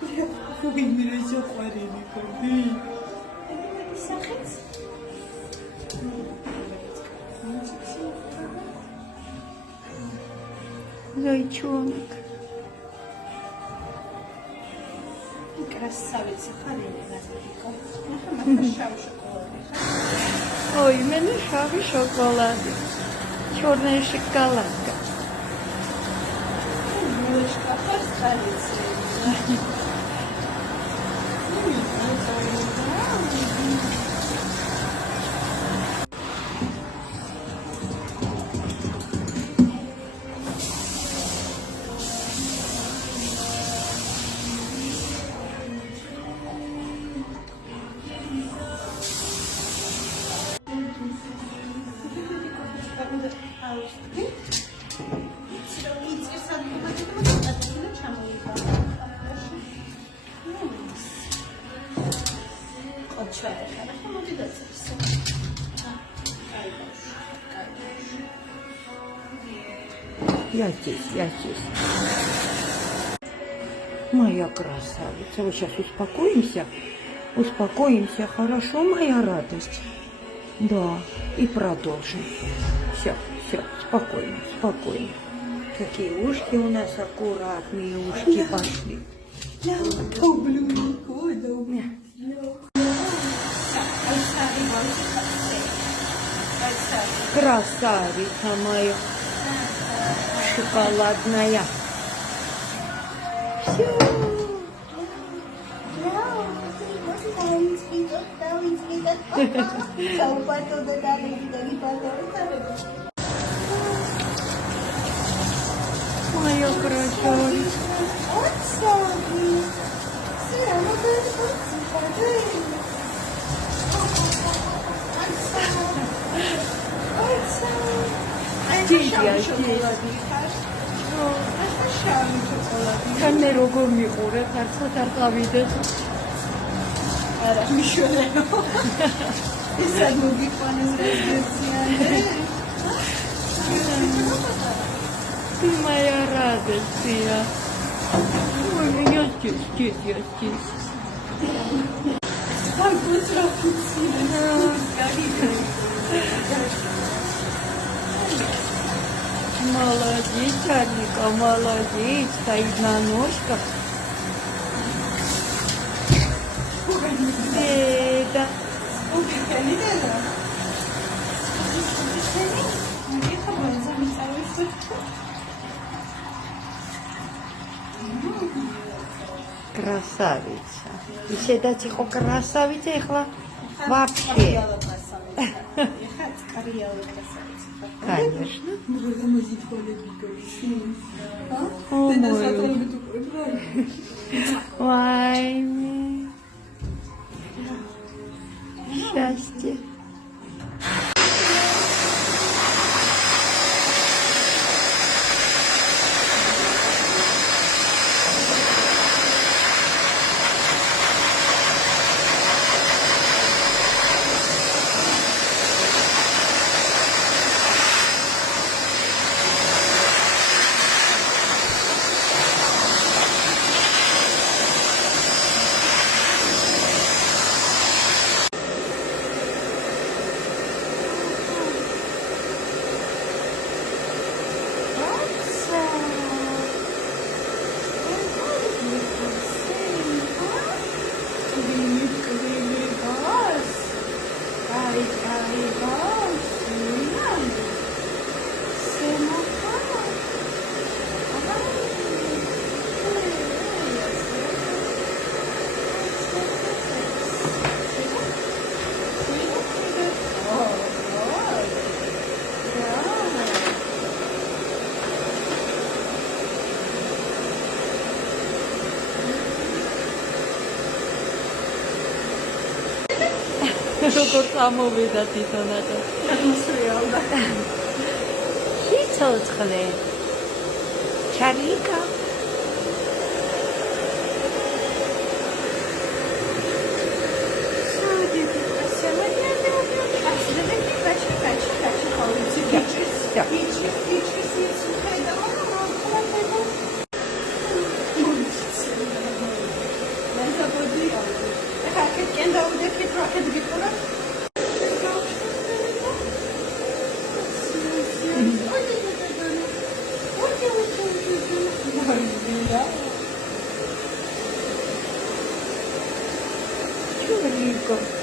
ვიმრეჟო ყვარელი გოდი. სახეც. Зайчонок. Красавица, хорошая. Нахуй шоколад. Ой, у меня шавый шоколад. Черная шоколадка. Булочка, красавица. Я здесь. Моя красавица. Вот сейчас успокоимся, хорошо, моя радость. Да, и продолжим. Все, спокойно. Какие ушки у нас аккуратные, ушки пошли. Красавица моя. Шоколадная. Все. Моя красавица. Kann როგორ მიყურე ხარცოთ არ გავიდეს. არა, მიშველეო. ისა მოგიყვანეს რეზიდენცია. Ты моя радость, я. Ой, я здесь. Молодец, Чарлика, молодец, стоит на ножках. Да. Красавица. И всегда тихо красавица, ехала вообще. Конечно. О, мой. Счастье. როგორ წამოვიდა თვითონაც. მოსრიალდა. სიცოცხლე. ჩარლიკა. გადაბოდი. ეხლა აქეთკენ დავუდექით, რომ აქეთ გიყურებ. Чё, Рико?